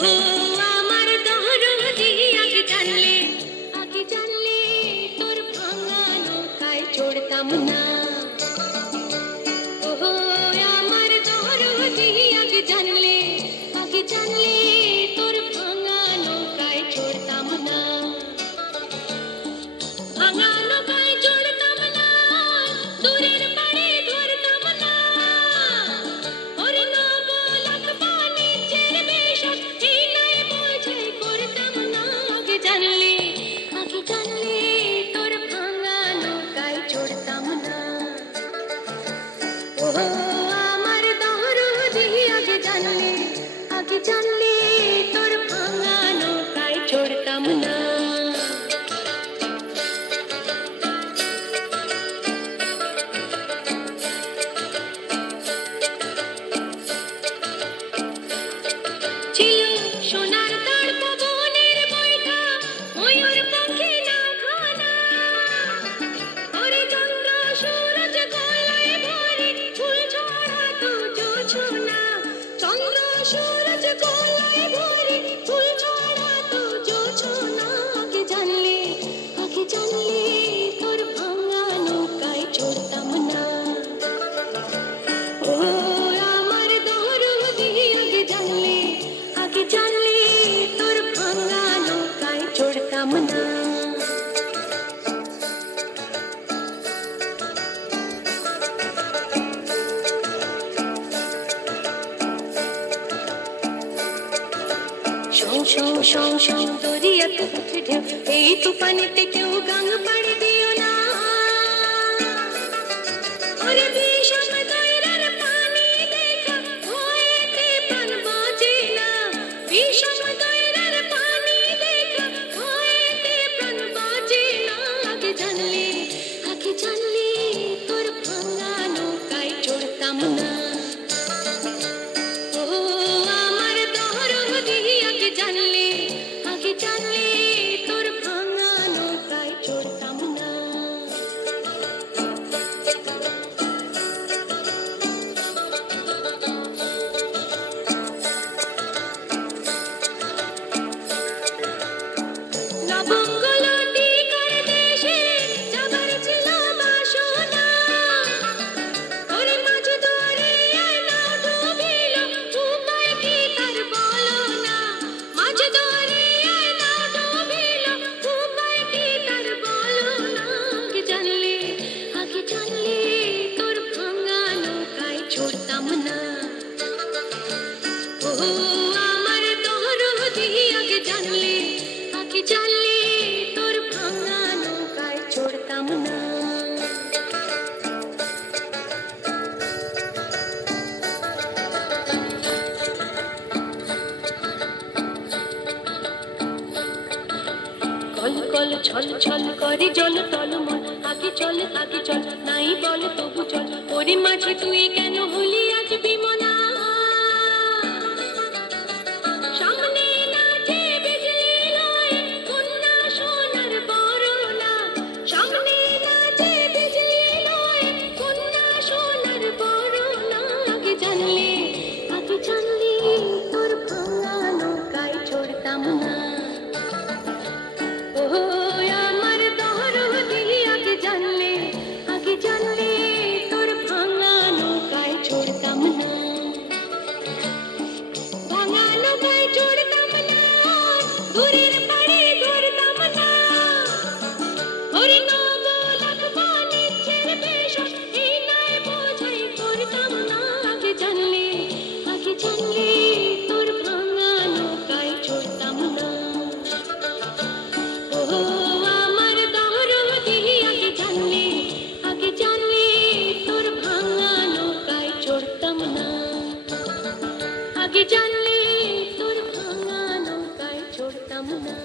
আমার দরদি আগে জানলে তোর ভাঙা নৌকায় চড়তাম না। ও আমার দরদি আগে জানলে তোর ভাঙা নৌকায় চড়তাম না। ভাঙা নৌকায় চড়তাম না, দূরের পাড়ে ধরতাম না। ওরে নবলাখ বাণিজ্যের বেশক এই নাই বোঝাই করতাম না। আগে জানলে তোর ভাঙা নৌকায় চড়তাম না। ও আমার দরদি আগে জানলে তোর ভাঙা নৌকায় চড়তাম না। ছিল সোনার তার পবনের বৈঠা, ময়ূর পাখি না খানা। ওরে চন্দ্র সূরজ গলায় ভরে, ফুল ছড়াতো জোছনা। চন্দ্র সূরজ গলায় ভরে, ফুল ছড়াতো জোছনা। আগে জানলে তোর ভাঙা নৌকায় চড়তাম না। ও আমার দরদি আগে জানলে তোর ভাঙা নৌকায় চড়তাম না। শোঁ শোঁ শোঁ শোঁ দরিয়াতে উঠে ঢেউ, এই তুফানেতে কেউ গাং পাড়ি দিও না। ওরে বিষম দৈরার পানি দেখা, ভয়েতে প্রাণ বাঁচে না। বিষম দৈরার পানি দেখা, ভয়েতে প্রাণ বাঁচে না। আগে জানলে তোর ভাঙা নৌকায় চড়তাম না। ও আমার দরদি আগে জানলে তোর ভাঙা নৌকায় চড়তাম না। নবঙ্গলতিকার দেশে যাবার ছিল বাসনা। ওরে মাঝ দরিয়ায় নাও ডুবিল, উপায় কি তার বলো না। মাঝ দরিয়ায় নাও ডুবিল, উপায় কি তার বলো না। আগে জানলে তোর ভাঙা নৌকায় চড়তাম না। ও আমার দরদি আগে জানলে তোর ভাঙা নৌকায় চড়তাম না। কল কল ছল ছল করে জল তলমল, আগে চল নাই বল তবু চল। ওরে মাঝে তুই কেন হলি আজ বিমনা। সামনে নাচে বিজলি লয়, কন্যা সোনার বরণা। সামনে নাচে বিজলি লয়, কন্যা সোনার বরণা। আগে জানলে তোর ভাঙা নৌকায় চড়তাম না। ও আমার দরদি আগে জানলে তোর ভাঙা নৌকায় চড়তাম না। ভাঙা নৌকায় চড়তাম না, দূরের পাড়ে ধরতাম না। ওরে নবলাখ বাণিজ্যের বেশক এই নাই বোঝাই করতাম না। আগে জানলে তোর ভাঙা নৌকায় চড়তাম না। ও আমার দরদি আগে জানলে তোর ভাঙা নৌকায় চড়তাম না। আগে জানলে তোর ভাঙা নৌকায় চড়তাম না।